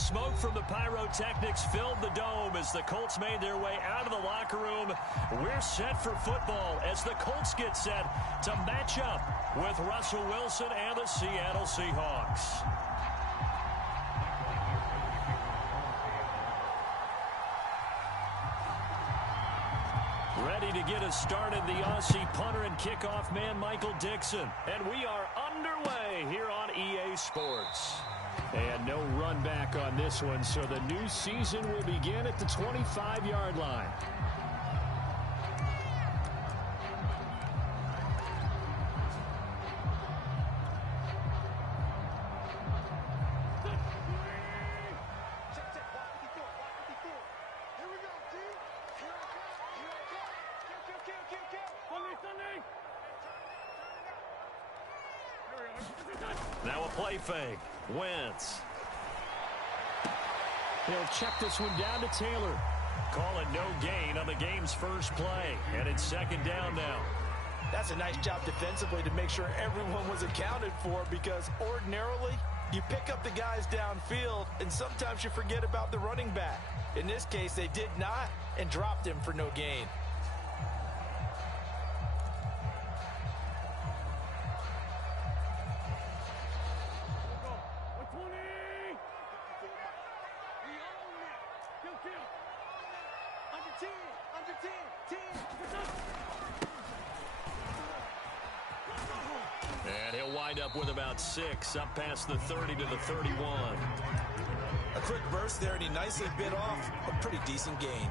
smoke from the pyrotechnics filled the dome as the Colts made their way out of the locker room. We're set for football as the Colts get set to match up with Russell Wilson and the Seattle Seahawks. Ready to get us started, the Aussie punter and kickoff man, Michael Dixon. And we are underway here on EA Sports. And no run back on this one, so the new season will begin at the 25-yard line. Now a play fake. Wentz. He'll check this one down to Taylor. Call it no gain on the game's first play. And it's second down now. That's a nice job defensively to make sure everyone was accounted for, because ordinarily you pick up the guys downfield and sometimes you forget about the running back. In this case, they did not and dropped him for no gain. And he'll wind up with about 6, up past the 30 to the 31. A quick burst there, and he nicely bit off a pretty decent gain.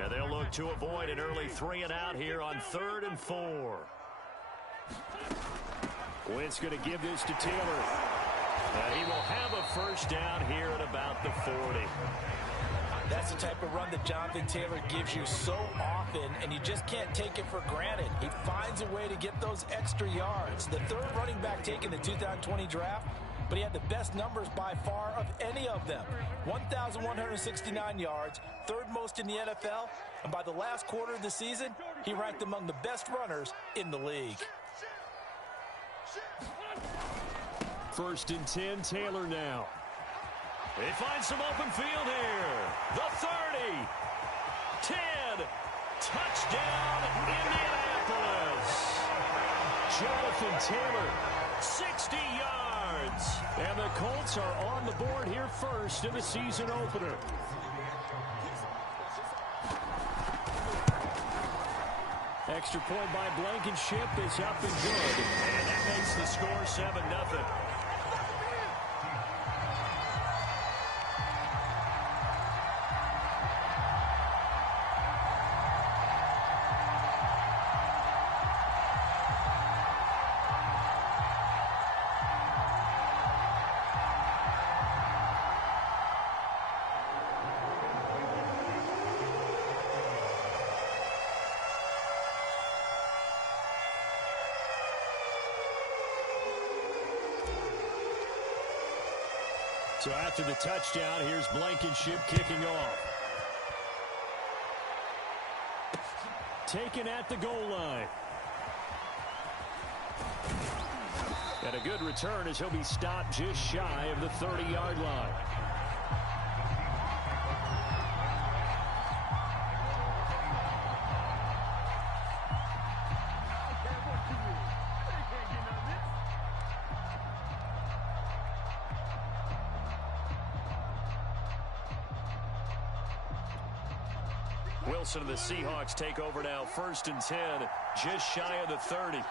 And they'll look to avoid an early 3-and-out here on 3rd and 4. Wentz going to give this to Taylor. And he will have a first down here at about the 40. That's the type of run that Jonathan Taylor gives you so often, and you just can't take it for granted. He finds a way to get those extra yards. The third running back taken in the 2020 draft, but he had the best numbers by far of any of them. 1,169 yards, third most in the NFL, and by the last quarter of the season, he ranked among the best runners in the league. 1st and 10, Taylor now. They find some open field here. The 30. 10. Touchdown, Indianapolis. Jonathan Taylor, 60 yards. And the Colts are on the board here first in the season opener. Extra point by Blankenship is up and good. And that makes the score 7-0. So after the touchdown, here's Blankenship kicking off. Taken at the goal line. And a good return as he'll be stopped just shy of the 30-yard line. Wilson and the Seahawks take over now, 1st and 10, just shy of the 30.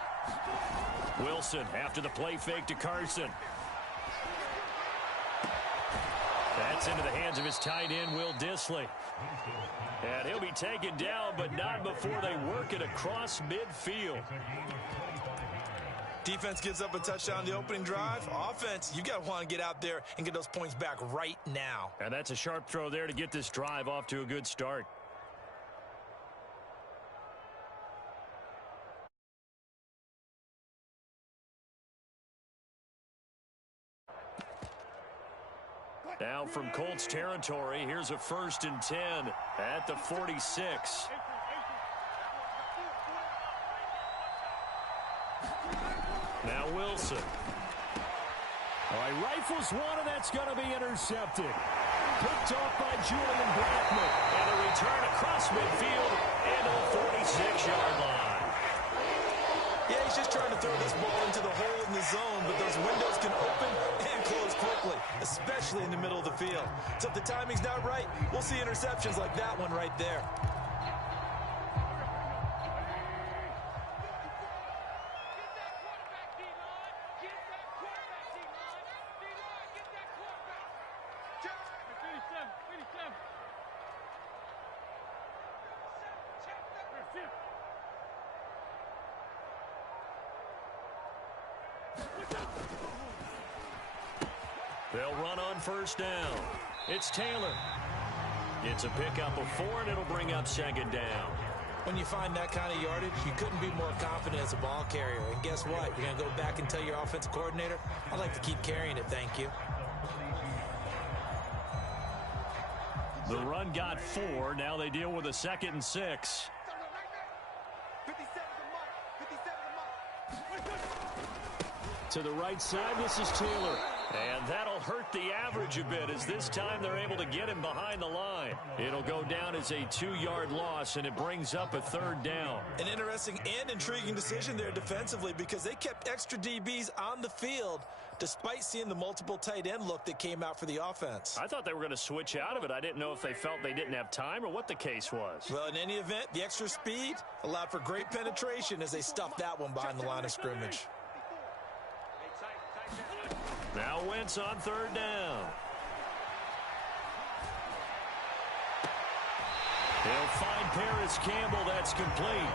Wilson after the play fake to Carson. That's into the hands of his tight end, Will Dissly. And he'll be taken down, but not before they work it across midfield. Defense gives up a touchdown the opening drive. Offense, you got to want to get out there and get those points back right now. And that's a sharp throw there to get this drive off to a good start. Now from Colts territory, here's a 1st and 10 at the 46. Now Wilson. All right, rifles one, and that's going to be intercepted. Picked off by Julian Blackman. And a return across midfield into the 46-yard line. Yeah, he's just trying to throw this ball into the hole in the zone, but those windows can open and close quickly, especially in the middle of the field. So if the timing's not right, we'll see interceptions like that one right there. They'll run on first down. It's Taylor. It's a pickup of 4, and it'll bring up second down. When you find that kind of yardage, you couldn't be more confident as a ball carrier. And guess what? You're going to go back and tell your offensive coordinator, I'd like to keep carrying it, thank you. The run got 4. Now they deal with a 2nd and 6. To the right side, this is Taylor. And that'll hurt the average a bit, as this time they're able to get him behind the line. It'll go down as a 2-yard loss, and it brings up a 3rd down. An interesting and intriguing decision there defensively, because they kept extra DBs on the field despite seeing the multiple tight end look that came out for the offense. I thought they were going to switch out of it. I didn't know if they felt they didn't have time or what the case was. Well, in any event, the extra speed allowed for great penetration as they stuffed that one behind the line of scrimmage. Now Wentz on 3rd down. He'll find Paris Campbell. That's complete.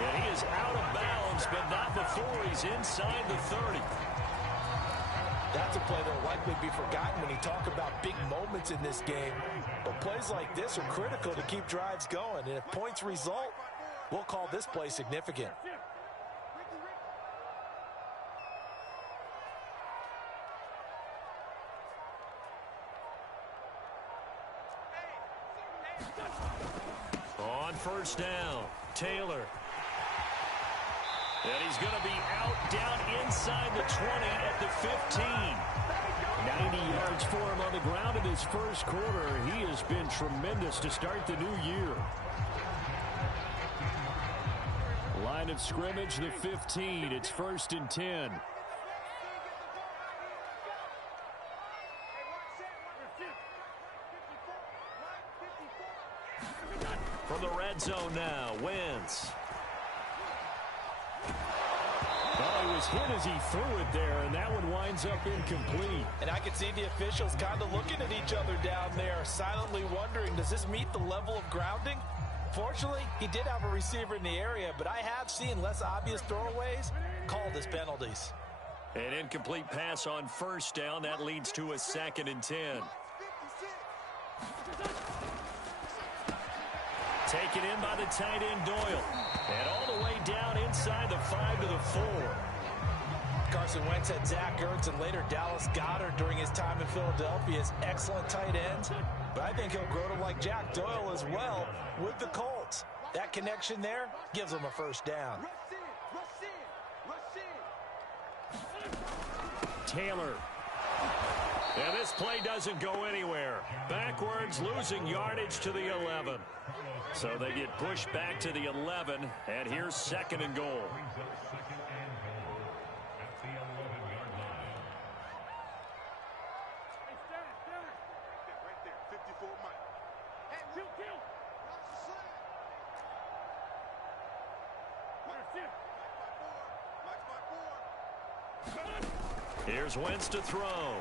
And he is out of bounds, but not before he's inside the 30. That's a play that will likely be forgotten when you talk about big moments in this game. But plays like this are critical to keep drives going. And if points result, we'll call this play significant. On first down, Taylor. And he's going to be out down inside the 20 at the 15. 90 yards for him on the ground in his first quarter. He has been tremendous to start the new year. Line of scrimmage, the 15. It's 1st and 10. From the red zone now, Wentz. Well, he was hit as he threw it there, and that one winds up incomplete. And I can see the officials kind of looking at each other down there, silently wondering, does this meet the level of grounding? Fortunately, he did have a receiver in the area, but I have seen less obvious throwaways called as penalties. An incomplete pass on first down. That leads to a 2nd and 10. Taken in by the tight end, Doyle. And all the way down inside the 5 to the 4. Carson Wentz had Zach Ertz and later Dallas Goedert during his time in Philadelphia as excellent tight ends. But I think he'll grow to like Jack Doyle as well with the Colts. That connection there gives him a first down. Taylor. And this play doesn't go anywhere. Backwards, losing yardage to the 11. So they get pushed back to the 11, and here's 2nd and goal. Here's Wentz to throw.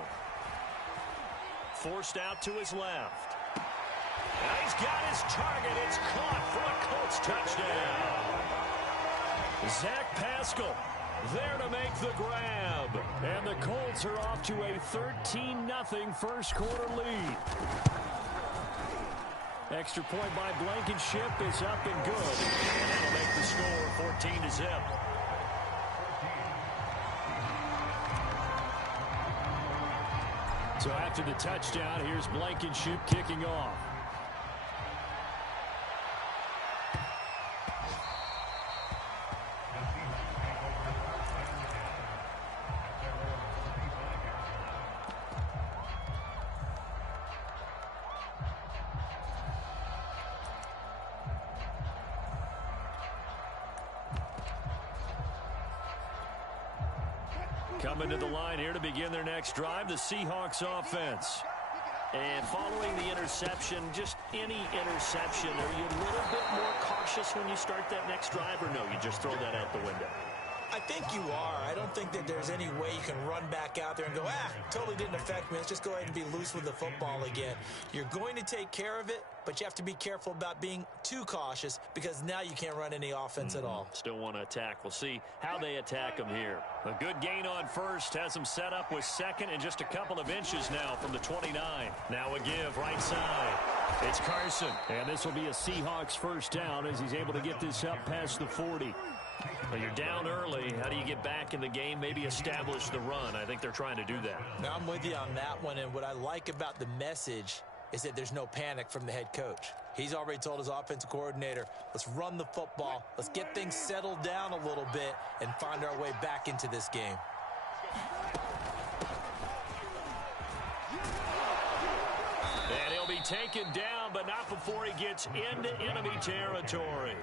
Forced out to his left. And he's got his target. It's caught for a Colts touchdown. Zach Pascal there to make the grab. And the Colts are off to a 13-0 first quarter lead. Extra point by Blankenship is up and good. And that'll make the score 14-0. So after the touchdown, here's Blankenship kicking off. Coming to the line here to begin their next drive, the Seahawks offense. And following the interception, just any interception, are you a little bit more cautious when you start that next drive, or no, you just throw that out the window? I think you are. I don't think that there's any way you can run back out there and go, totally didn't affect me. Let's just go ahead and be loose with the football again. You're going to take care of it, but you have to be careful about being too cautious because now you can't run any offense at all. Still want to attack. We'll see how they attack them here. A good gain on first has them set up with second and just a couple of inches now from the 29. Now a give right side. It's Carson, and this will be a Seahawks first down as he's able to get this up past the 40. Well, you're down early. How do you get back in the game? Maybe establish the run. I think they're trying to do that. Now, I'm with you on that one, and what I like about the message is that there's no panic from the head coach. He's already told his offensive coordinator, let's run the football, let's get things settled down a little bit and find our way back into this game. And he'll be taken down, but not before he gets into enemy territory.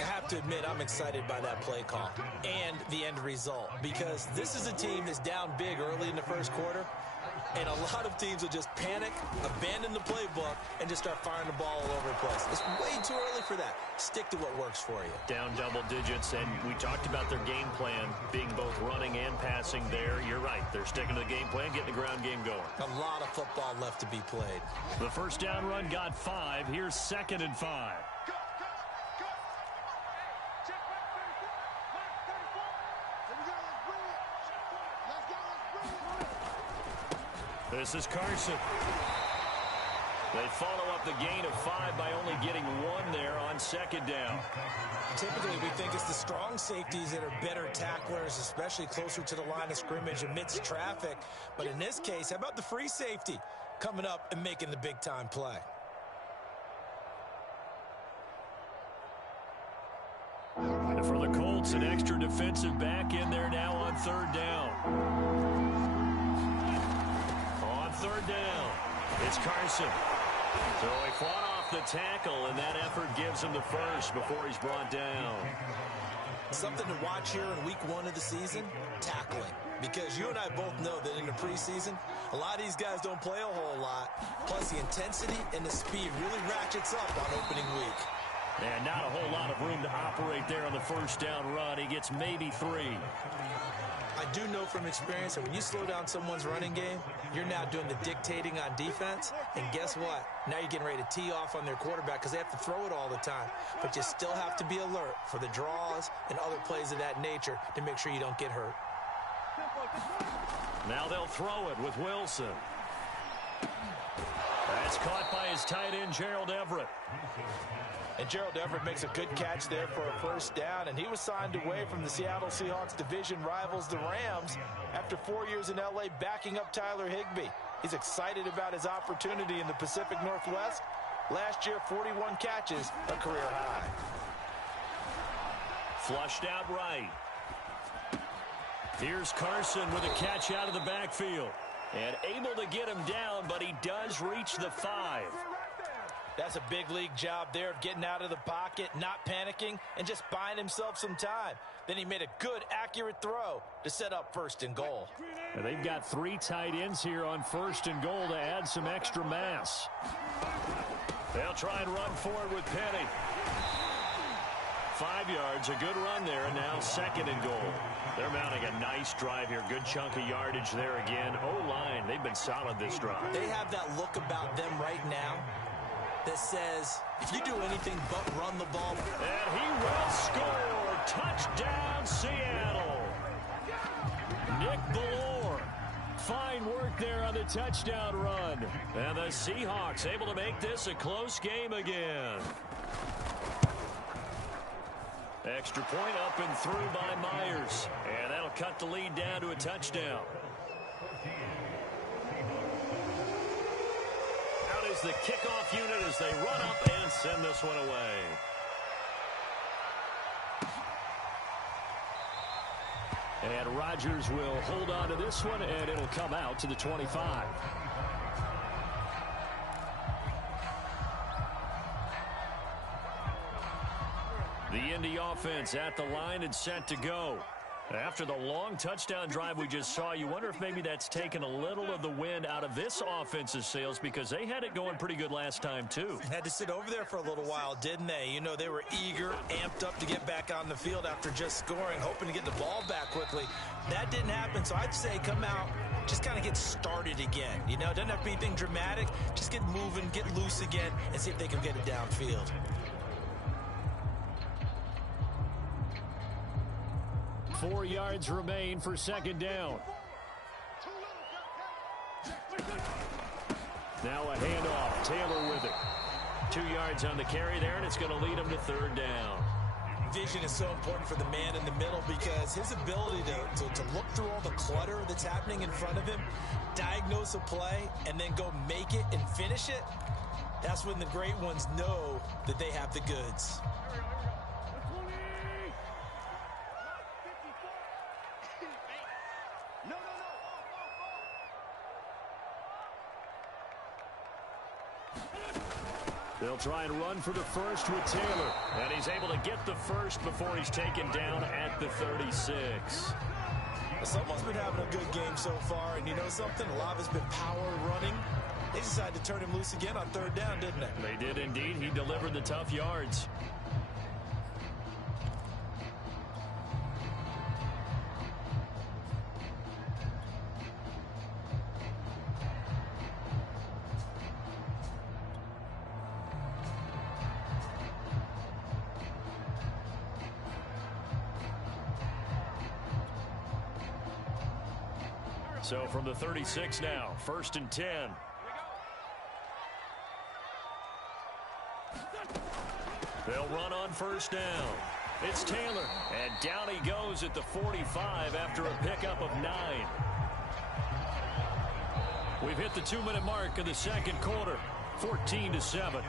I have to admit, I'm excited by that play call and the end result because this is a team that's down big early in the first quarter, and a lot of teams will just panic, abandon the playbook, and just start firing the ball all over the place. It's way too early for that. Stick to what works for you. Down double digits, and we talked about their game plan being both running and passing there. You're right. They're sticking to the game plan, getting the ground game going. A lot of football left to be played. The first down run got 5. Here's 2nd and 5. This is Carson. They follow up the gain of 5 by only getting 1 there on 2nd down. Typically, we think it's the strong safeties that are better tacklers, especially closer to the line of scrimmage amidst traffic. But in this case, how about the free safety coming up and making the big-time play? And for the Colts, an extra defensive back in there now on 3rd down. 3rd down. It's Carson. So he fought off the tackle, and that effort gives him the first before he's brought down. Something to watch here in week 1 of the season, tackling. Because you and I both know that in the preseason, a lot of these guys don't play a whole lot. Plus, the intensity and the speed really ratchets up on opening week. And not a whole lot of room to operate there on the first down run. He gets maybe 3. I do know from experience that when you slow down someone's running game, you're now doing the dictating on defense. And guess what? Now you're getting ready to tee off on their quarterback because they have to throw it all the time. But you still have to be alert for the draws and other plays of that nature to make sure you don't get hurt. Now they'll throw it with Wilson. That's caught by his tight end, Gerald Everett. And Gerald Everett makes a good catch there for a first down, and he was signed away from the Seattle Seahawks division rivals, the Rams, after 4 years in L.A. backing up Tyler Higbee. He's excited about his opportunity in the Pacific Northwest. Last year, 41 catches, a career high. Flushed out right. Here's Carson with a catch out of the backfield. And able to get him down, but he does reach the 5. That's a big league job there of getting out of the pocket, not panicking, and just buying himself some time. Then he made a good, accurate throw to set up 1st and goal. And they've got 3 tight ends here on 1st and goal to add some extra mass. They'll try and run forward with Penny. 5 yards, a good run there, and now 2nd and goal. They're mounting a nice drive here. Good chunk of yardage there again. O-line, they've been solid this drive. They have that look about them right now that says, if you do anything but run the ball. And he will score. Touchdown, Seattle. Nick Ballore. Fine work there on the touchdown run. And the Seahawks able to make this a close game again. Extra point up and through by Myers. And that'll cut the lead down to a touchdown. Out is the kickoff unit as they run up and send this one away. And Rodgers will hold on to this one, and it'll come out to the 25. The Indy offense at the line and set to go. After the long touchdown drive we just saw, you wonder if maybe that's taken a little of the wind out of this offense's sails because they had it going pretty good last time, too. Had to sit over there for a little while, didn't they? You know, they were eager, amped up to get back on the field after just scoring, hoping to get the ball back quickly. That didn't happen, so I'd say come out, just kind of get started again. You know, it doesn't have to be anything dramatic. Just get moving, get loose again, and see if they can get it downfield. 4 yards remain for second down. Now a handoff. Taylor with it. 2 yards on the carry there, and it's going to lead him to third down. Vision is so important for the man in the middle because his ability to look through all the clutter that's happening in front of him, diagnose a play, and then go make it and finish it, that's when the great ones know that they have the goods. They'll try and run for the first with Taylor. And he's able to get the first before he's taken down at the 36. Someone's been having a good game so far, and you know something? A lot of it's been power running. They decided to turn him loose again on third down, didn't they? They did indeed. He delivered the tough yards. So from the 36 now, 1st and 10. They'll run on first down. It's Taylor, and down he goes at the 45 after a pickup of 9. We've hit the 2-minute mark in the second quarter, 14-7.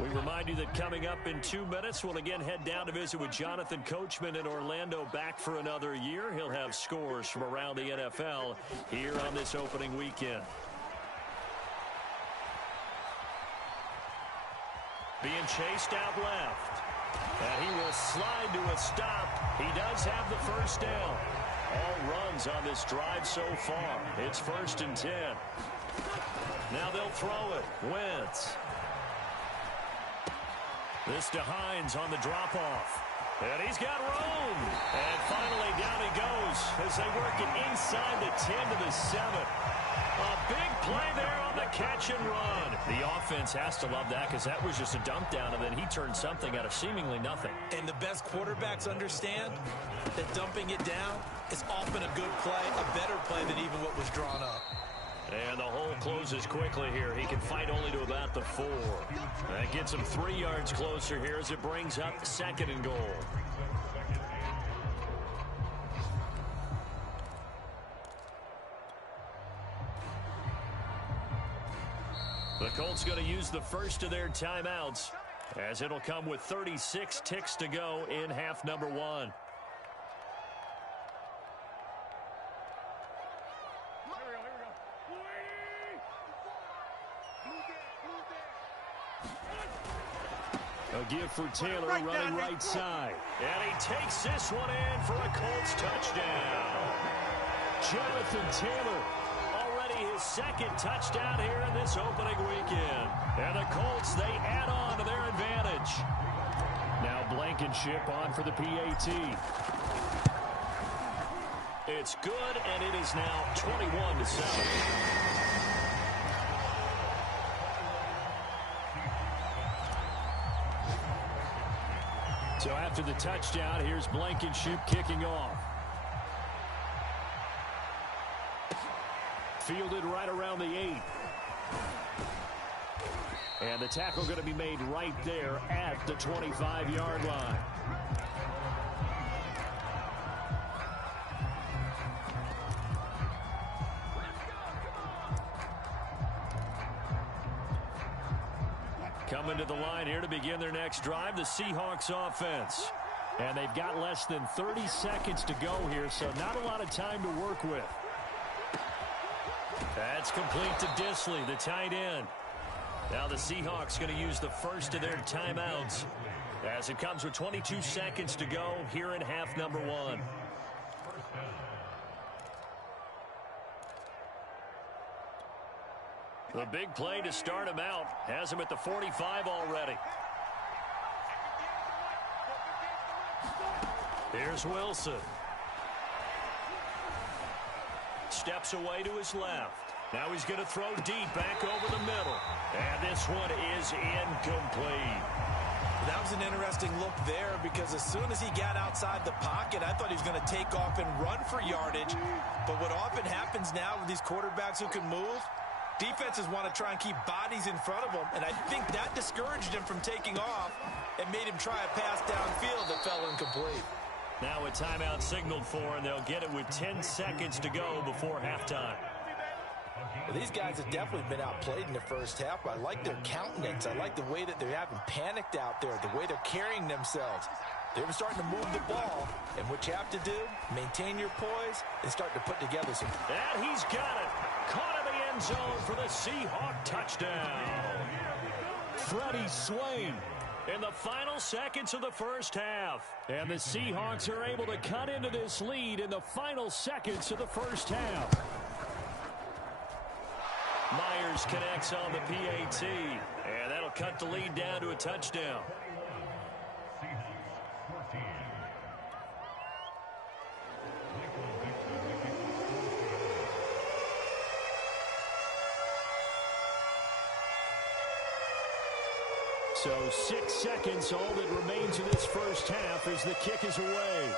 We remind you that coming up in 2 minutes, we'll again head down to visit with Jonathan Coachman in Orlando, back for another year. He'll have scores from around the NFL here on this opening weekend. Being chased out left. And he will slide to a stop. He does have the first down. All runs on this drive so far. It's 1st and 10. Now they'll throw it. Wentz. This to Hines on the drop-off. And he's got room. And finally down he goes as they work it inside the 10 to the 7. A big play there on the catch and run. The offense has to love that because that was just a dump down, and then he turned something out of seemingly nothing. And the best quarterbacks understand that dumping it down is often a good play, a better play than even what was drawn up. And the hole closes quickly here. He can fight only to about the 4. That gets him 3 yards closer here as it brings up 2nd and goal. The Colts going to use the first of their timeouts as it'll come with 36 ticks to go in half number 1. A give for Taylor running right side. And he takes this one in for a Colts touchdown. Jonathan Taylor. Already his 2nd touchdown here in this opening weekend. And the Colts, they add on to their advantage. Now Blankenship on for the PAT. It's good, and it is now 21-7. So after the touchdown, here's Blankenship kicking off. Fielded right around the 8. And the tackle going to be made right there at the 25-yard line. Coming to the line here to begin their next drive, the Seahawks offense. And they've got less than 30 seconds to go here, so not a lot of time to work with. That's complete to Disley, the tight end. Now the Seahawks going to use the first of their timeouts as it comes with 22 seconds to go here in half number one. The big play to start him out has him at the 45 already. Here's Wilson. Steps away to his left. Now he's going to throw deep back over the middle. And this one is incomplete. That was an interesting look there because as soon as he got outside the pocket, I thought he was going to take off and run for yardage. But what often happens now with these quarterbacks who can move, defenses want to try and keep bodies in front of them, and I think that discouraged him from taking off and made him try a pass downfield that fell incomplete. Now a timeout signaled for, and they'll get it with 10 seconds to go before halftime. Well, these guys have definitely been outplayed in the first half, but I like their countenance. I like the way that they haven't panicked out there, the way they're carrying themselves. They're starting to move the ball, and what you have to do, maintain your poise and start to put together some. And he's got it. Caught in the end zone for the Seahawk touchdown. Freddie Swain in the final seconds of the first half. And the Seahawks are able to cut into this lead in the final seconds of the first half. Myers connects on the PAT, and that'll cut the lead down to a touchdown. So 6 seconds, all that remains in this first half as the kick is away.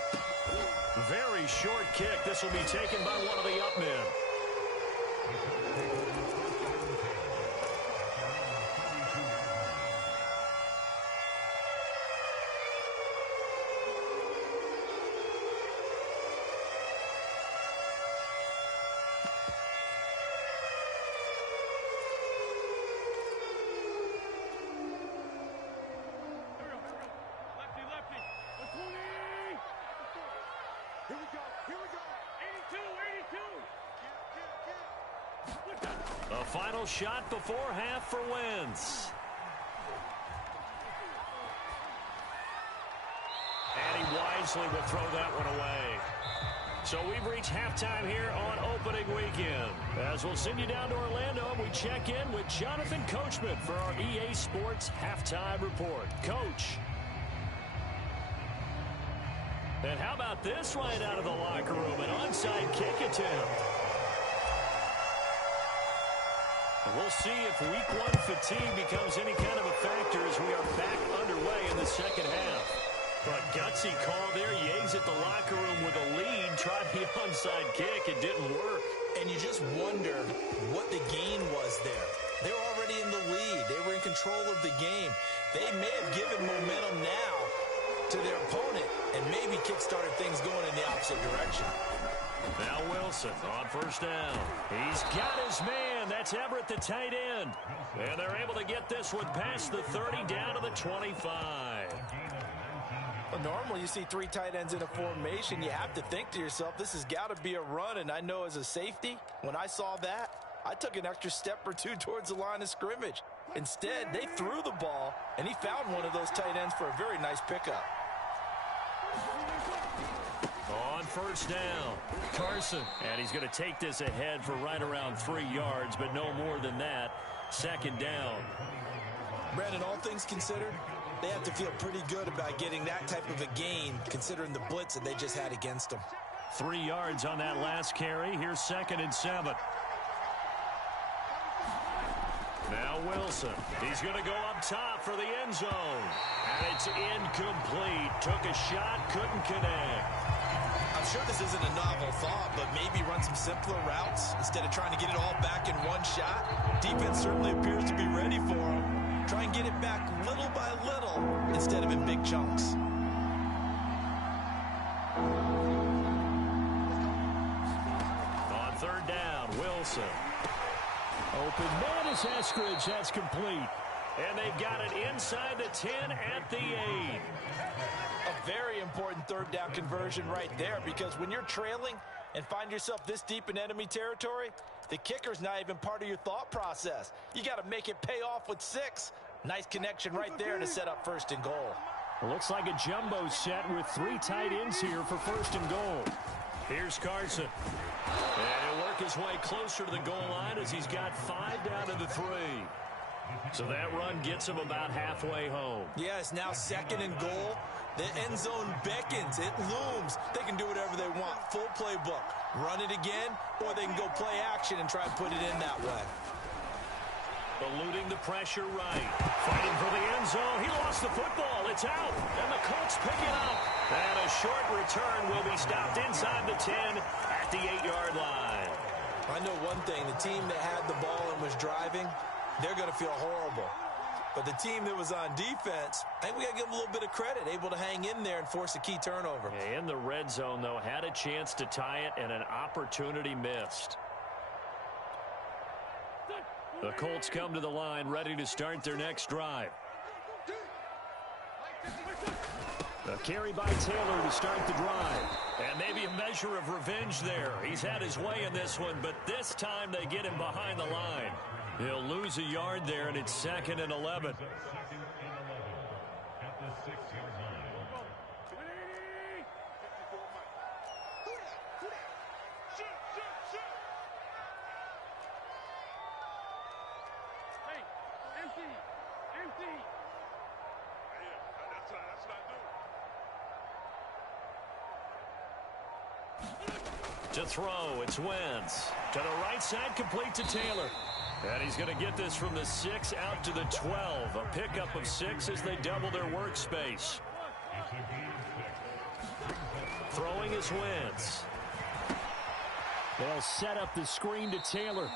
Very short kick. This will be taken by one of the up men. A final shot before half for Wentz. And he wisely will throw that one away. So we've reached halftime here on opening weekend. As we'll send you down to Orlando, we check in with Jonathan Coachman for our EA Sports Halftime Report. Coach. And how about this right out of the locker room? An onside kick attempt. And we'll see if week one fatigue becomes any kind of a factor as we are back underway in the second half. But gutsy call there. Yates at the locker room with a lead. Tried the onside kick. It didn't work. And you just wonder what the gain was there. They were already in the lead. They were in control of the game. They may have given momentum now to their opponent and maybe kick-started things going in the opposite direction. Now Wilson on first down. He's got his man. That's Everett, the tight end. And they're able to get this one past the 30 down to the 25. Well, normally you see three tight ends in a formation. You have to think to yourself, this has got to be a run. And I know as a safety, when I saw that, I took an extra step or two towards the line of scrimmage. Instead, they threw the ball, and he found one of those tight ends for a very nice pickup. On first down, Carson. And he's going to take this ahead for right around 3 yards, but no more than that. Second down. Brandon, all things considered, they have to feel pretty good about getting that type of a gain, considering the blitz that they just had against them. 3 yards on that last carry. Here's 2nd and 7. Now Wilson. He's going to go up top for the end zone. And it's incomplete. Took a shot, couldn't connect. I'm sure this isn't a novel thought, but maybe run some simpler routes instead of trying to get it all back in one shot. Defense certainly appears to be ready for him. Try and get it back little by little instead of in big chunks. On third down, Wilson. Open man is Eskridge. That's complete. And they've got it inside the 10 at the 8. A very important third down conversion right there, because when you're trailing and find yourself this deep in enemy territory, the kicker's not even part of your thought process. You got to make it pay off with 6. Nice connection right there to set up 1st and goal. It looks like a jumbo set with 3 tight ends here for 1st and goal. Here's Carson. And he'll work his way closer to the goal line as he's got 5 down to the 3. So that run gets him about halfway home. Yeah, it's now 2nd and goal. The end zone beckons. It looms. They can do whatever they want. Full playbook. Run it again, or they can go play action and try and put it in that way. Eluding the pressure right. Fighting for the end zone. He lost the football. It's out. And the Colts pick it up. And a short return will be stopped inside the 10 at the 8-yard line. I know one thing. The team that had the ball and was driving, they're going to feel horrible. But the team that was on defense, I think we got to give them a little bit of credit, able to hang in there and force a key turnover. In the red zone, though, had a chance to tie it and an opportunity missed. The Colts come to the line ready to start their next drive. A carry by Taylor to start the drive. And maybe a measure of revenge there. He's had his way in this one, but this time they get him behind the line. He'll lose a yard there, and it's 2nd and 11. To throw, it's Wentz. To the right side, complete to Taylor. And he's going to get this from the 6 out to the 12. A pickup of 6 as they double their workspace. Throwing is Wentz. They'll set up the screen to Taylor.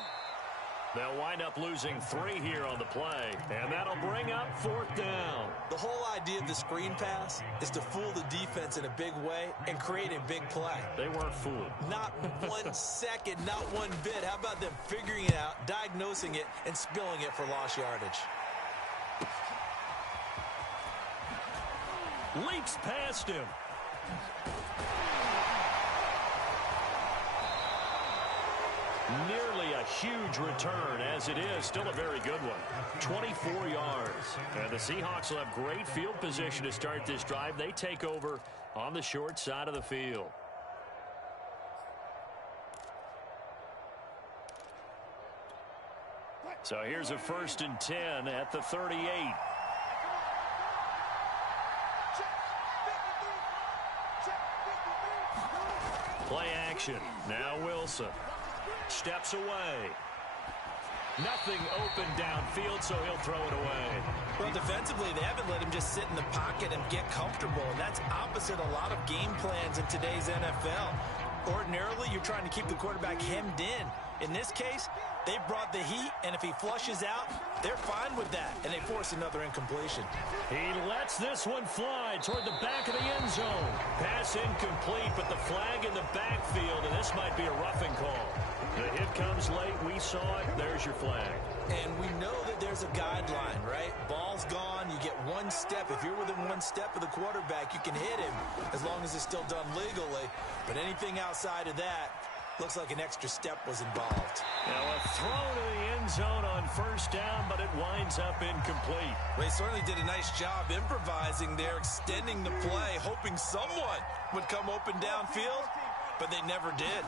They'll wind up losing 3 here on the play. And that'll bring up 4th down. The whole idea of the screen pass is to fool the defense in a big way and create a big play. They weren't fooled. Not 1 second, not 1 bit. How about them figuring it out, diagnosing it, and spilling it for lost yardage? Leaks past him. Nearly a huge return, as it is still a very good one. 24 yards. And the Seahawks will have great field position to start this drive. They take over on the short side of the field. So here's a 1st and 10 at the 38. Play action. Now Wilson. Steps away. Nothing open downfield, so he'll throw it away. Well, defensively, they haven't let him just sit in the pocket and get comfortable, and that's opposite a lot of game plans in today's NFL. Ordinarily, you're trying to keep the quarterback hemmed in. In this case, they brought the heat, and if he flushes out, they're fine with that, and they force another incompletion. He lets this one fly toward the back of the end zone. Pass incomplete, but the flag in the backfield, and this might be a roughing call. The hit comes late. We saw it. There's your flag. And we know that there's a guideline, right? Ball's gone. You get 1 step. If you're within 1 step of the quarterback, you can hit him as long as it's still done legally. But anything outside of that, looks like an extra step was involved. Now a throw to the end zone on 1st down, but it winds up incomplete. They certainly did a nice job improvising there, extending the play, hoping someone would come open downfield, but they never did.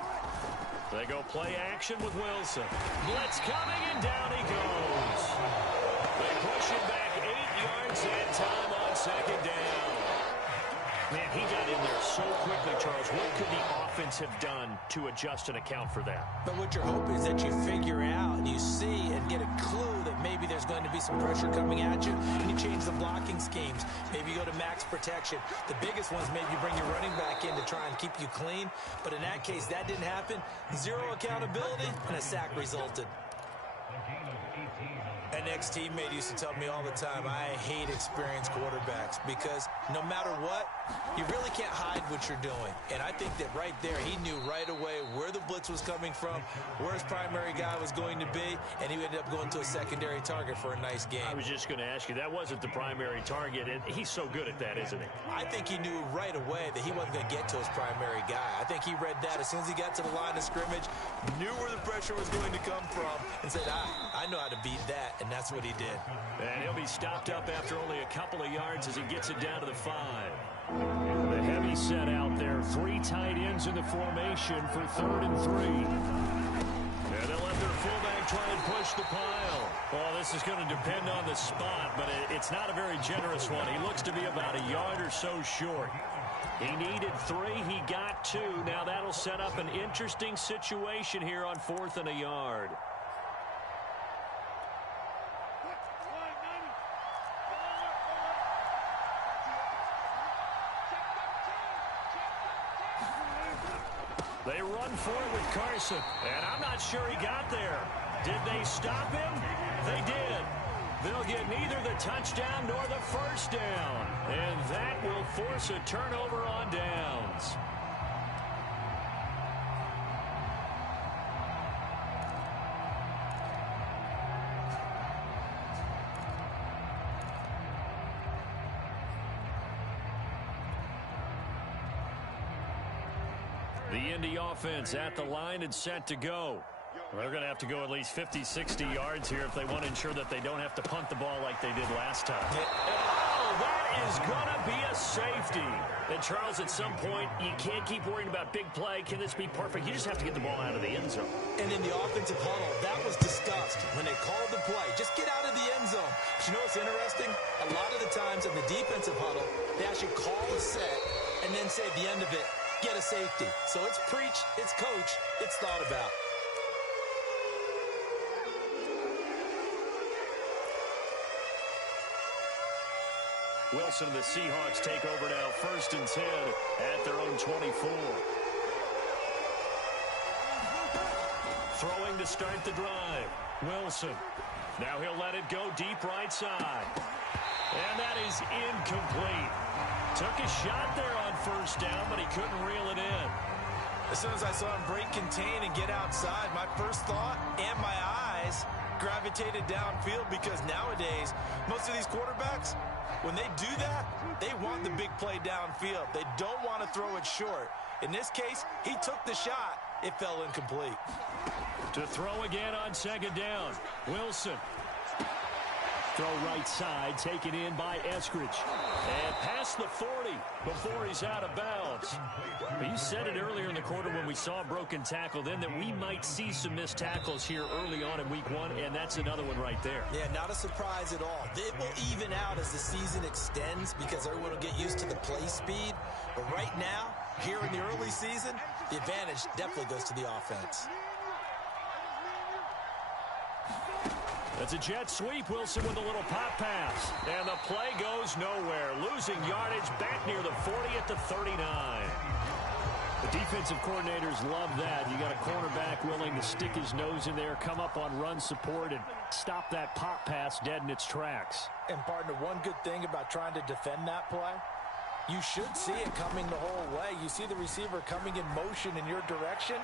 They go play action with Wilson. Blitz coming, and down he goes. They push him back 8 yards that time on 2nd down. Man, he got in there so quickly, Charles. What could the offense have done to adjust and account for that? But what you're hoping is that you figure out and you see and get a clue that maybe there's going to be some pressure coming at you, and you change the blocking schemes. Maybe you go to max protection. The biggest ones, maybe you bring your running back in to try and keep you clean. But in that case, that didn't happen. 0 accountability, and a sack resulted. And an ex-teammate used to tell me all the time, I hate experienced quarterbacks because no matter what, you really can't hide what you're doing. And I think that right there, he knew right away where the blitz was coming from, where his primary guy was going to be, and he ended up going to a secondary target for a nice game. I was just going to ask you, that wasn't the primary target, and he's so good at that, isn't he? I think he knew right away that he wasn't going to get to his primary guy. I think he read that as soon as he got to the line of scrimmage, knew where the pressure was going to come from, and said, I know how to beat that, and that's what he did. And he'll be stopped up after only a couple of yards as he gets it down to the 5. The heavy set out there. 3 tight ends in the formation for 3rd and 3. And they'll let their fullback try and push the pile. Well, this is going to depend on the spot, but it's not a very generous one. He looks to be about a yard or so short. He needed 3. He got 2. Now that'll set up an interesting situation here on 4th and a yard. They run forward with Carson, and I'm not sure he got there. Did they stop him? They did. They'll get neither the touchdown nor the first down, and that will force a turnover on downs. The Indy offense at the line and set to go. They're going to have to go at least 50, 60 yards here if they want to ensure that they don't have to punt the ball like they did last time. Oh, that is going to be a safety. And, Charles, at some point, you can't keep worrying about big play. Can this be perfect? You just have to get the ball out of the end zone. And in the offensive huddle, that was discussed when they called the play. Just get out of the end zone. But you know what's interesting? A lot of the times in the defensive huddle, they actually call a set and then say at the end of it, get a safety. So it's preach, it's coach, it's thought about. Wilson and the Seahawks take over now, 1st and 10 at their own 24. Throwing to start the drive. Wilson. Now he'll let it go deep right side. And that is incomplete. Took a shot there on 1st down, but he couldn't reel it in. As soon as I saw him break contain and get outside, my first thought and my eyes gravitated downfield because nowadays, most of these quarterbacks, when they do that, they want the big play downfield. They don't want to throw it short. In this case, he took the shot. It fell incomplete. To throw again on 2nd down. Wilson. Throw right side, taken in by Eskridge. And past the 40 before he's out of bounds. You said it earlier in the quarter when we saw a broken tackle then that we might see some missed tackles here early on in week 1, and that's another one right there. Yeah, not a surprise at all. It will even out as the season extends because everyone will get used to the play speed. But right now, here in the early season, the advantage definitely goes to the offense. That's a jet sweep. Wilson with a little pop pass. And the play goes nowhere. Losing yardage back near the 40 at the 39. The defensive coordinators love that. You got a cornerback willing to stick his nose in there, come up on run support, and stop that pop pass dead in its tracks. And, partner, one good thing about trying to defend that play, you should see it coming the whole way. You see the receiver coming in motion in your direction.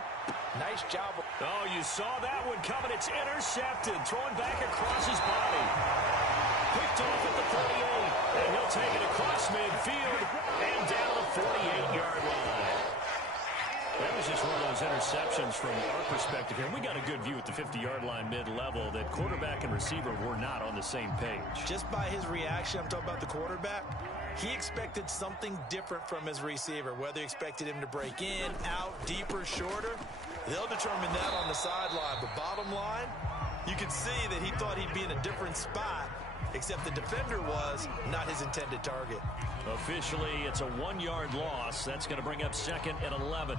Nice job. Oh, you saw that one coming. It's intercepted. Throwing back across his body. Picked off at the 38. And he'll take it across midfield and down the 48-yard line. That was just one of those interceptions from our perspective here. We got a good view at the 50-yard line mid-level that quarterback and receiver were not on the same page. Just by his reaction, I'm talking about the quarterback, he expected something different from his receiver, whether he expected him to break in, out, deeper, shorter. They'll determine that on the sideline. But bottom line, you can see that he thought he'd be in a different spot, except the defender was not his intended target. Officially, it's a 1-yard loss. That's going to bring up 2nd and 11.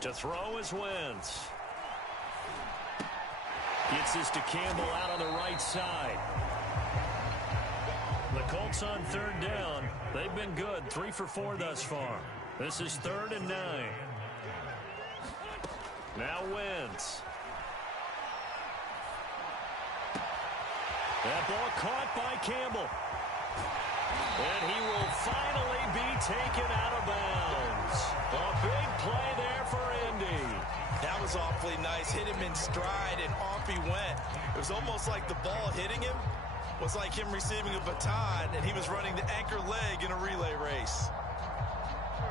To throw is Wentz. Gets this to Campbell out on the right side. The Colts on third down. They've been good. 3 for 4 thus far. This is 3rd and 9. Now Wentz. That ball caught by Campbell. And he will finally be taken out of bounds. A big play there for Indy. That was awfully nice. Hit him in stride, and off he went. It was almost like the ball hitting him was like him receiving a baton, and he was running the anchor leg in a relay race.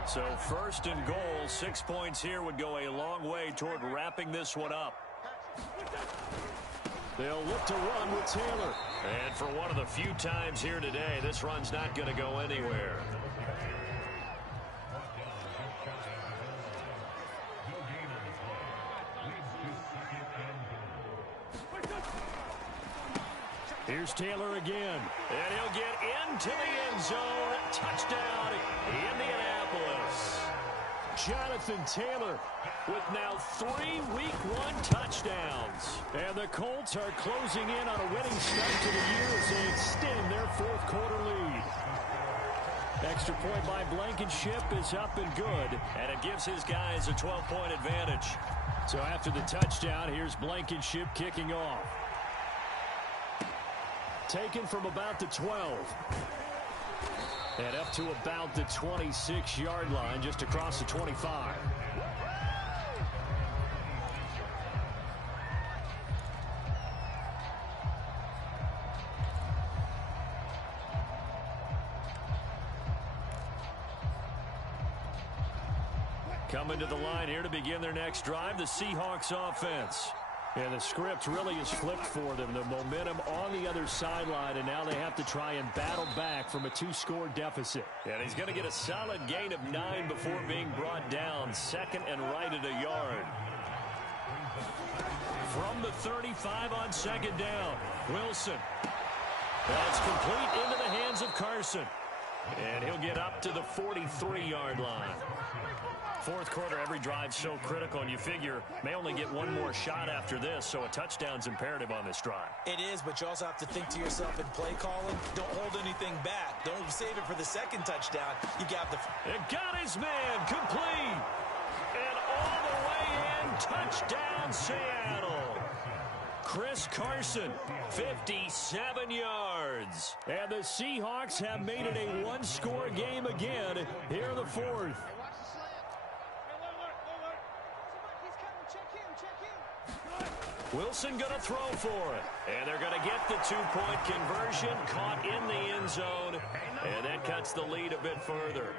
So 1st and goal, 6 points here would go a long way toward wrapping this one up. They'll look to run with Taylor. And for one of the few times here today, this run's not going to go anywhere. Here's Taylor again. And he'll get into the end zone. Touchdown, Indianapolis. Jonathan Taylor with now 3 Week 1 touchdowns. And the Colts are closing in on a winning start to the year as they extend their 4th quarter lead. Extra point by Blankenship is up and good. And it gives his guys a 12-point advantage. So after the touchdown, here's Blankenship kicking off. Taken from about the 12. And up to about the 26-yard line, just across the 25. Coming to the line here to begin their next drive, the Seahawks offense. And the script really is flipped for them. The momentum on the other sideline, and now they have to try and battle back from a 2-score deficit. And he's going to get a solid gain of 9 before being brought down. 2nd and right at a yard. From the 35 on 2nd down, Wilson. That's complete into the hands of Carson. And he'll get up to the 43-yard line. 4th quarter, every drive so critical, and you figure may only get one more shot after this, so a touchdown's imperative on this drive. It is, but you also have to think to yourself in play calling, don't hold anything back. Don't save it for the 2nd touchdown. You got the... It got his man complete. And all the way in, touchdown Seattle. Chris Carson, 57 yards. And the Seahawks have made it a 1-score game again here in the 4th. Wilson going to throw for it. And they're going to get the 2-point conversion, caught in the end zone. And that cuts the lead a bit further.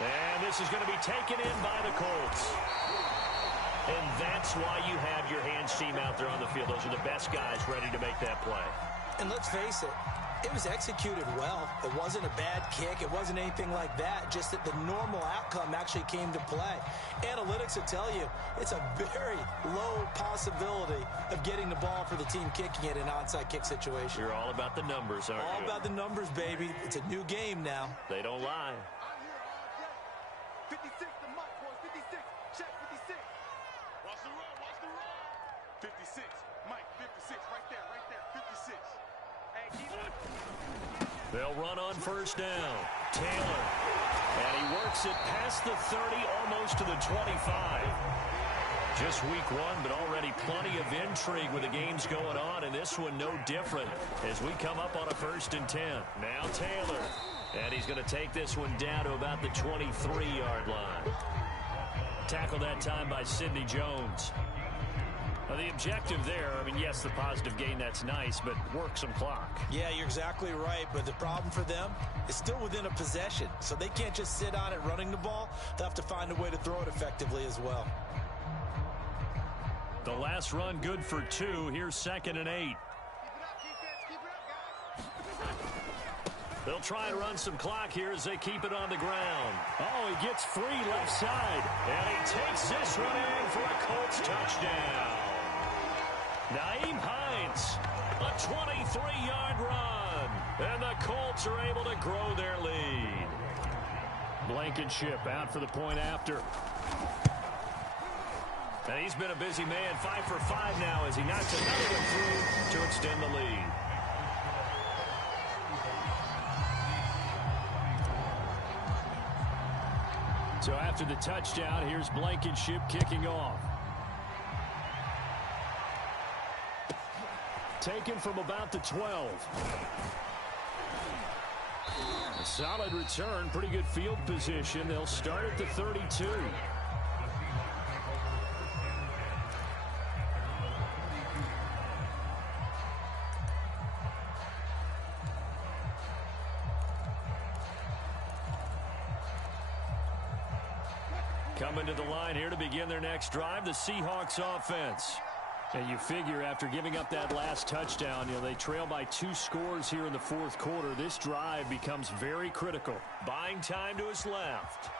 And this is going to be taken in by the Colts. And that's why you have your hands team out there on the field. Those are the best guys ready to make that play. And let's face it, it was executed well. It wasn't a bad kick. It wasn't anything like that. Just that the normal outcome actually came to play. Analytics will tell you it's a very low possibility of getting the ball for the team kicking it in an onside kick situation. You're all about the numbers, aren't you? All about the numbers, baby. It's a new game now. They don't lie. 56, the mark, boys. 56. Check 56. Watch the run. Watch the run. 56. Mike, 56. Right there. Right there. 56. Hey, keep it. They'll run on first down. Taylor. And he works it past the 30, almost to the 25. Just week 1, but already plenty of intrigue with the games going on, and this one no different as we come up on a 1st and 10. Now Taylor. And he's going to take this one down to about the 23-yard line. Tackled that time by Sidney Jones. Now, the objective there, I mean, yes, the positive gain, that's nice, but work some clock. Yeah, you're exactly right, but the problem for them is still within a possession, so they can't just sit on it running the ball. They'll have to find a way to throw it effectively as well. The last run good for 2. Here's 2nd and 8. They'll try and run some clock here as they keep it on the ground. Oh, he gets free left side. And he takes this one in for a Colts touchdown. Nyheim Hines, a 23-yard run. And the Colts are able to grow their lead. Blankenship out for the point after. And he's been a busy man, 5 for 5 now as he knocks another one through to extend the lead. So after the touchdown, here's Blankenship kicking off. Taken from about the 12. A solid return, pretty good field position. They'll start at the 32. Coming to the line here to begin their next drive, the Seahawks offense. And you figure after giving up that last touchdown, they trail by 2 scores here in the fourth quarter. This drive becomes very critical. Buying time to his left.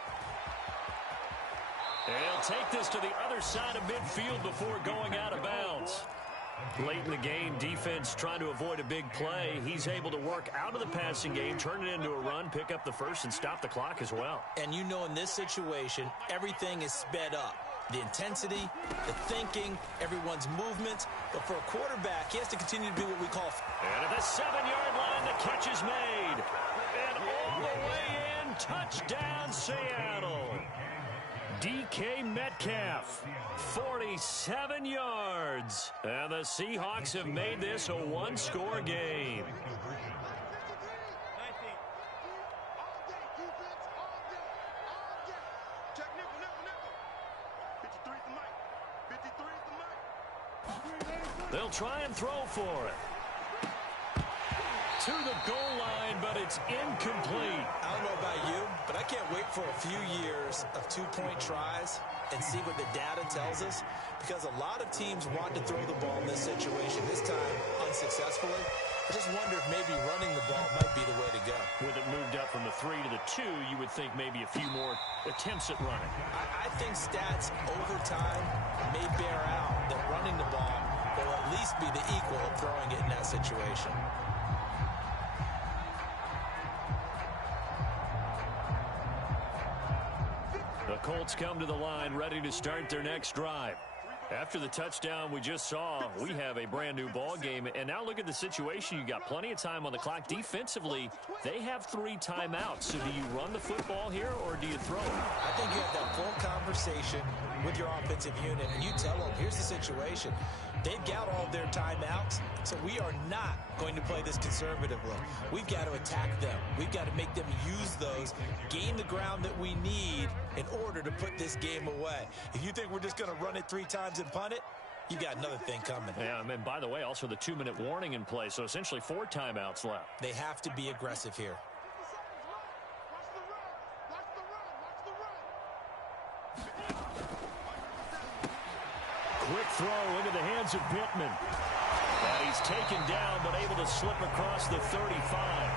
And he'll take this to the other side of midfield before going out of bounds. Late in the game, defense trying to avoid a big play. He's able to work out of the passing game, turn it into a run, pick up the first, and stop the clock as well. And you know in this situation, everything is sped up. The intensity, the thinking, everyone's movement. But for a quarterback, he has to continue to do what we call... And at the 7-yard line, the catch is made. And all the way in, touchdown Seattle. DK Metcalf, 47 yards. And the Seahawks have made this a one-score game. They'll try and throw for it. To the goal line, but it's incomplete. I don't know about you, but I can't wait for a few years of 2-point tries and see what the data tells us, because a lot of teams want to throw the ball in this situation, this time unsuccessfully. I just wonder if maybe running the ball might be the way to go. With it moved up from the 3 to the 2, you would think maybe a few more attempts at running. I think stats over time may bear out that running the ball will at least be the equal of throwing it in that situation. The Colts come to the line ready to start their next drive. After the touchdown we just saw, we have a brand new ball game. And now look at the situation. You got plenty of time on the clock. Defensively, they have 3 timeouts. So do you run the football here or do you throw it? I think you have that full conversation with your offensive unit, and you tell them, here's the situation. They've got all their timeouts, so we are not going to play this conservatively. We've got to attack them. We've got to make them use those, gain the ground that we need in order to put this game away. If you think we're just going to run it 3 times and punt it, you got another thing coming. Yeah, and by the way, also the 2-minute warning in play, so essentially 4 timeouts left. They have to be aggressive here. Quick throw into the hands of Pittman. And he's taken down, but able to slip across the 35.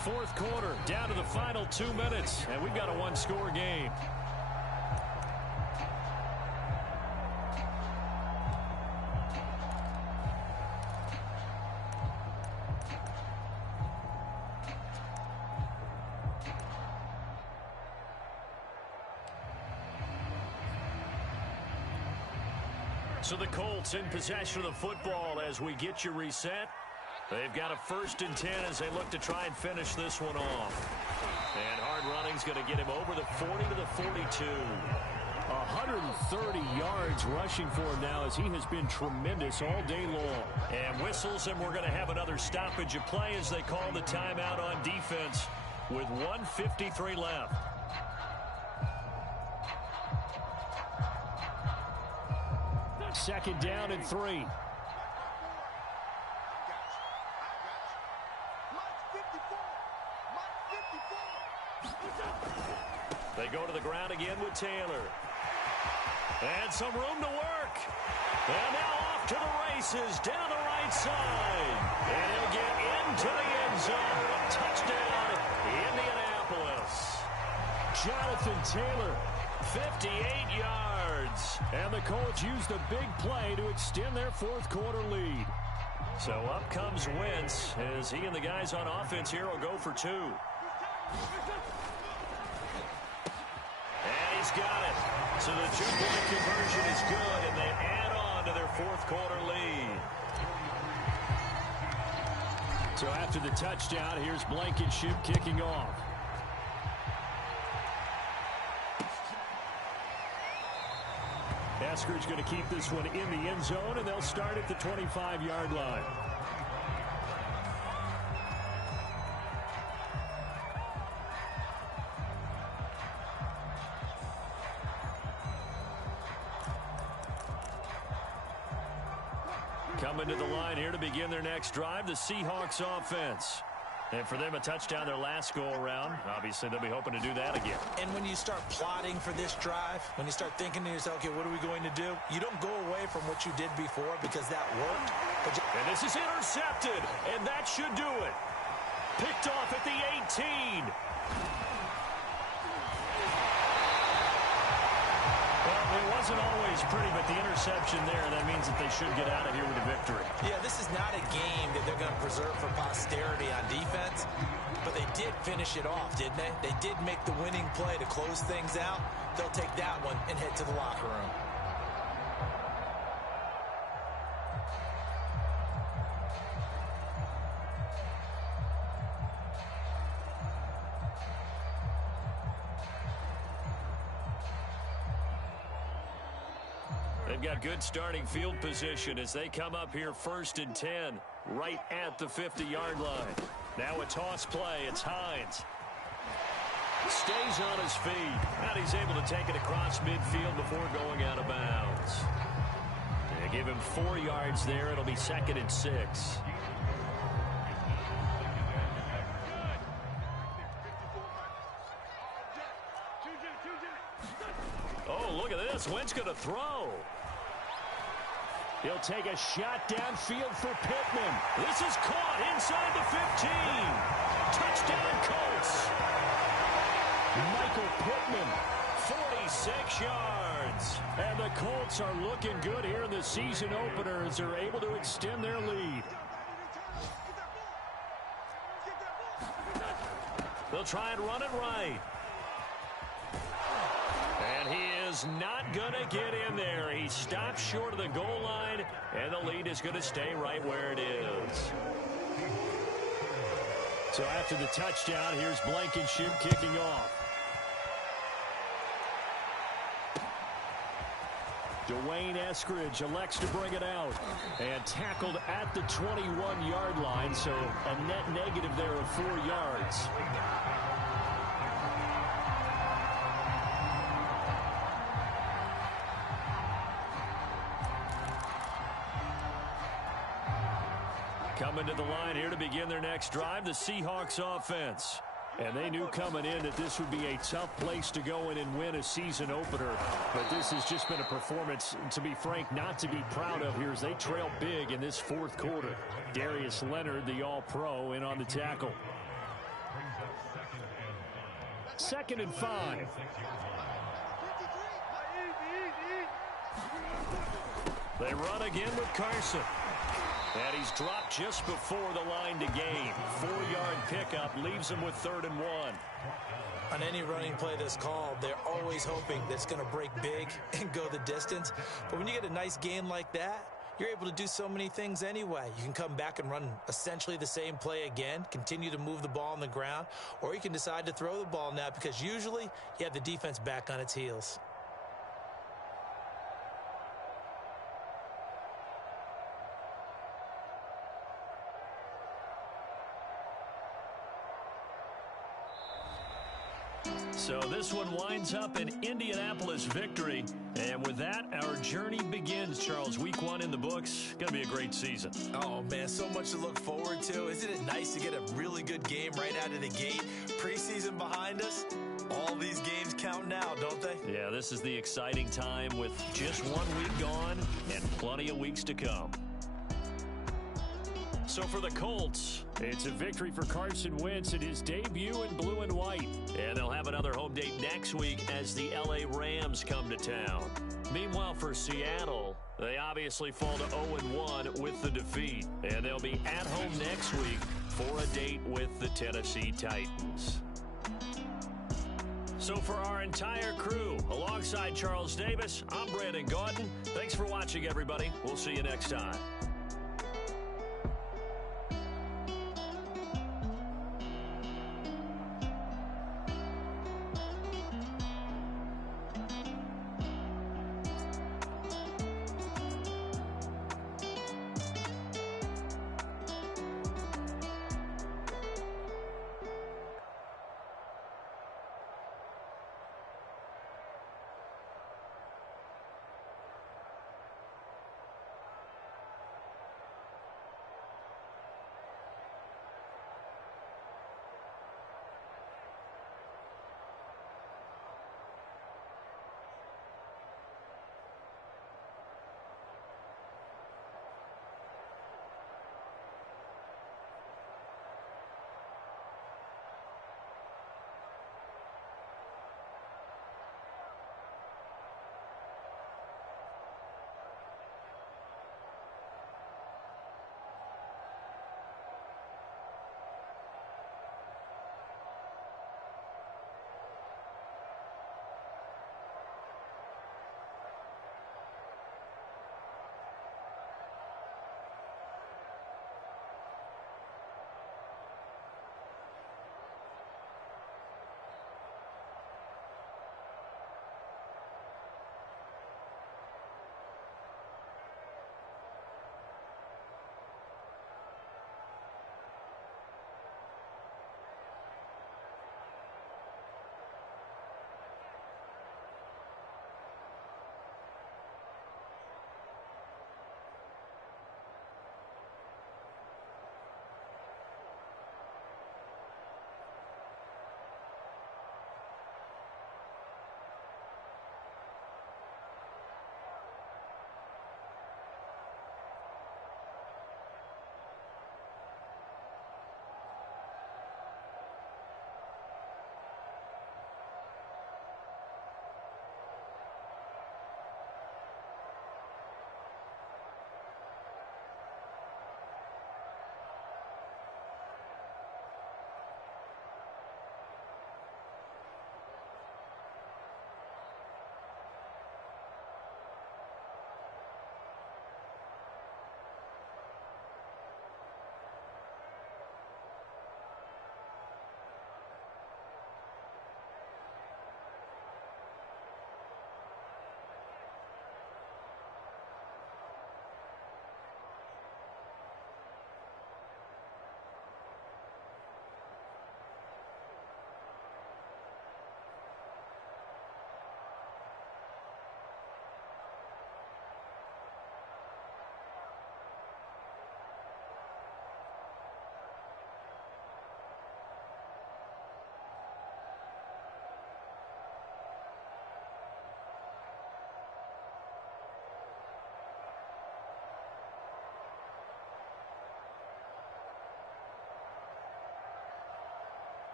Fourth quarter, down to the final 2 minutes, and we've got a one-score game. So the Colts in possession of the football as we get you reset. They've got a 1st and 10 as they look to try and finish this one off. And hard running's going to get him over the 40 to the 42. 130 yards rushing for him now as he has been tremendous all day long. And whistles, and we're going to have another stoppage of play as they call the timeout on defense with 1:53 left. Second down and 3. They go to the ground again with Taylor. And some room to work. And now off to the races down the right side. And he'll get into the end zone. Touchdown, Indianapolis. Jonathan Taylor. 58 yards. And the Colts used a big play to extend their fourth quarter lead. So up comes Wentz as he and the guys on offense here will go for 2. And he's got it. So the 2-point conversion is good, and they add on to their fourth quarter lead. So after the touchdown, here's Blankenship kicking off. Eskridge going to keep this one in the end zone, and they'll start at the 25-yard line. Coming to the line here to begin their next drive, the Seahawks offense. And for them, a touchdown their last go-around. Obviously, they'll be hoping to do that again. And when you start plotting for this drive, when you start thinking to yourself, okay, what are we going to do? You don't go away from what you did before because that worked. And this is intercepted, and that should do it. Picked off at the 18. Well, it wasn't always pretty, but the interception there, that means that they should get out of here with a victory. Yeah, this is not a game that they're going to preserve for posterity on defense, but they did finish it off, didn't they? They did make the winning play to close things out. They'll take that one and head to the locker room. They've got good starting field position as they come up here 1st and 10, right at the 50-yard line. Now a toss play. It's Hines. Stays on his feet. And he's able to take it across midfield before going out of bounds. They give him 4 yards there. It'll be 2nd and 6. Oh, look at this. Wentz going to throw. He'll take a shot downfield for Pittman. This is caught inside the 15. Touchdown, Colts. Michael Pittman, 46 yards. And the Colts are looking good here in the season opener as they're able to extend their lead. They'll try and run it right. And he is not going to get in there. He stops short of the goal line, and the lead is going to stay right where it is. So after the touchdown, here's Blankenship kicking off. Dwayne Eskridge elects to bring it out and tackled at the 21-yard line, so a net negative there of 4 yards. Coming to the line here to begin their next drive, the Seahawks offense. And they knew coming in that this would be a tough place to go in and win a season opener. But this has just been a performance, to be frank, not to be proud of here as they trail big in this fourth quarter. Darius Leonard, the All-Pro, in on the tackle. 2nd and 5. They run again with Carson. And he's dropped just before the line to gain. 4-yard pickup leaves him with 3rd and 1. On any running play that's called, they're always hoping that it's going to break big and go the distance. But when you get a nice gain like that, you're able to do so many things anyway. You can come back and run essentially the same play again, continue to move the ball on the ground, or you can decide to throw the ball now because usually you have the defense back on its heels. So this one winds up an Indianapolis victory. And with that, our journey begins, Charles. Week 1 in the books. Going to be a great season. Oh, man, so much to look forward to. Isn't it nice to get a really good game right out of the gate? Preseason behind us. All these games count now, don't they? Yeah, this is the exciting time with just 1 week gone and plenty of weeks to come. So for the Colts, it's a victory for Carson Wentz in his debut in blue and white. And they'll have another home date next week as the L.A. Rams come to town. Meanwhile, for Seattle, they obviously fall to 0-1 with the defeat. And they'll be at home next week for a date with the Tennessee Titans. So for our entire crew, alongside Charles Davis, I'm Brandon Gaudin. Thanks for watching, everybody. We'll see you next time.